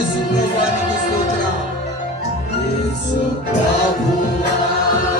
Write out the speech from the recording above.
Gesù provoca questo trauma. Gesù provoca.